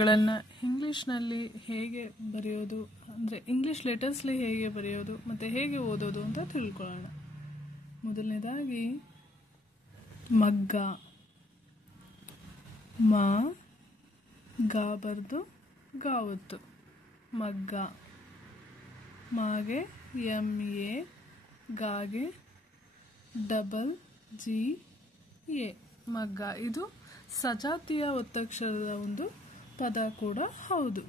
ಗಳನ್ನು ಇಂಗ್ಲೀಷ್ನಲ್ಲಿ ಹೇಗೆ ಬರೆಯೋದು ಅಂದರೆ ಇಂಗ್ಲೀಷ್ ಲೆಟರ್ಸ್ಲಿ ಹೇಗೆ ಬರೆಯೋದು ಮತ್ತು ಹೇಗೆ ಓದೋದು ಅಂತ ತಿಳ್ಕೊಳ್ಳೋಣ. ಮೊದಲನೇದಾಗಿ ಮಗ್ಗ, ಮ ಗ ಬರೆದು ಗಾವತ್ತು ಮಗ್ಗ. ಮಾಗೆ MA, ಗಾಗೆ GA ಮಗ್ಗ. ಇದು ಸಜಾತಿಯ ಒತ್ತಕ್ಷರದ ಒಂದು ಪದ ಕೂಡ ಹೌದು.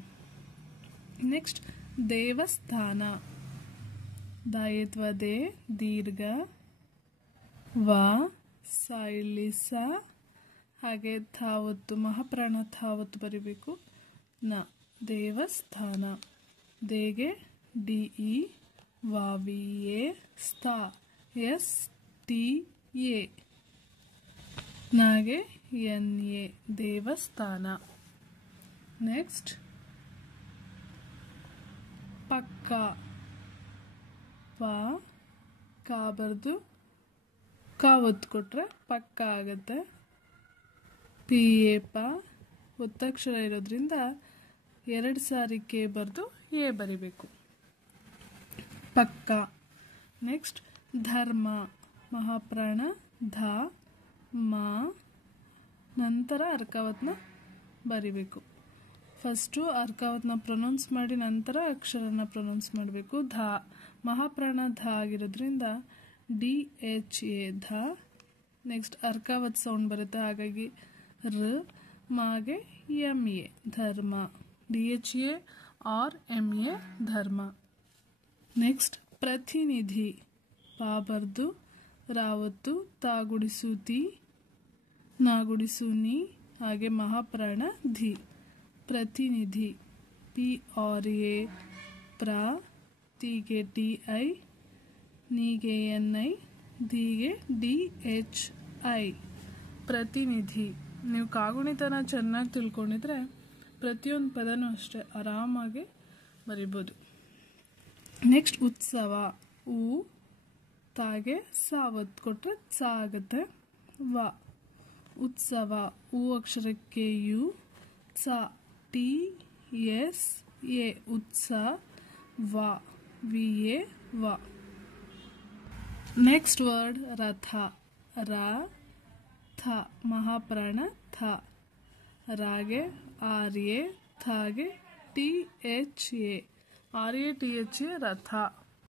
ನೆಕ್ಸ್ಟ್ ದೇವಸ್ಥಾನ, ದಾಯತ್ವ ದೇ ದೀರ್ಘ ವ ಸಾಯಿಲಿ ಸ ಹಾಗೆ ಥಾವತ್ತು ಮಹಾಪ್ರಾಣ ಥಾವತ್ತು ಬರಿಬೇಕು ನ. ದೇವಸ್ಥಾನ. ದೇಗೆ DE ವಾವಿಯೇ ಸ್ಥಾ STA ನಾಗೆ NA ದೇವಸ್ಥಾನ. ನೆಕ್ಸ್ಟ್ ಪಕ್ಕ, ಪ ಕಾ ಬರೆದು ಕಾವತ್ತು ಕೊಟ್ರೆ ಪಕ್ಕ ಆಗುತ್ತೆ. PA ಪ ಒತ್ತಕ್ಷರ ಇರೋದ್ರಿಂದ 2 ಸಾರಿ ಕೆ ಬರೆದು ಎ ಬರಿಬೇಕು ಪಕ್ಕ. ನೆಕ್ಸ್ಟ್ ಧರ್ಮ, ಮಹಾಪ್ರಾಣ ಧ ಮ ನಂತರ ಅರ್ಕಾವತ್ನ ಬರಿಬೇಕು. ಫಸ್ಟು ಅರ್ಕಾವತ್ನ ಪ್ರೊನೌನ್ಸ್ ಮಾಡಿ ನಂತರ ಅಕ್ಷರನ ಪ್ರೊನೌನ್ಸ್ ಮಾಡಬೇಕು. ಧ ಮಹಾಪ್ರಾಣ ಧ ಆಗಿರೋದ್ರಿಂದ DHA ಧ. ನೆಕ್ಸ್ಟ್ ಅರ್ಕಾವತ್ ಸೌಂಡ್ ಬರುತ್ತೆ, ಹಾಗಾಗಿ ರ. ಮಾಗೆ MA ಧರ್ಮ, DHA or MA ಧರ್ಮ. ನೆಕ್ಸ್ಟ್ ಪ್ರತಿನಿಧಿ, ಪಾ ಬರ್ದು ರಾವತ್ತು ತಾಗುಡಿಸು ತಿ ನಾಗುಡಿಸು ನಿ ಹಾಗೆ ಮಹಾಪ್ರಾಣ ಧಿ ಪ್ರತಿನಿಧಿ. PRA ಪ್ರ, ತೀಗೆ TI, ನೀಗೆ NI, ಧೀಗೆ DHI ಪ್ರತಿನಿಧಿ. ನೀವು ಕಾಗುಣಿತನ ಚೆನ್ನಾಗಿ ತಿಳ್ಕೊಂಡಿದ್ರೆ ಪ್ರತಿಯೊಂದು ಪದನೂ ಅಷ್ಟೇ ಆರಾಮಾಗಿ ಬರಿಬೋದು. ನೆಕ್ಸ್ಟ್ ಉತ್ಸವ, ಉ ತಾಗೆ ಸಾವತ್ ಕೊಟ್ಟರೆ ಸ ಆಗುತ್ತೆ ವ. ಉತ್ಸವ ಉ ಅಕ್ಷರಕ್ಕೆ ಯು ಸ TSA ಉತ್ಸವ VA ವ. ನೆಕ್ಸ್ಟ್ ವರ್ಡ್ ರಥ, ರ ಥ ಮಹಾಪ್ರಾಣ ಥ, ರಾಗೆ RA ಥಾಗೆ THA RA THA ರಥ.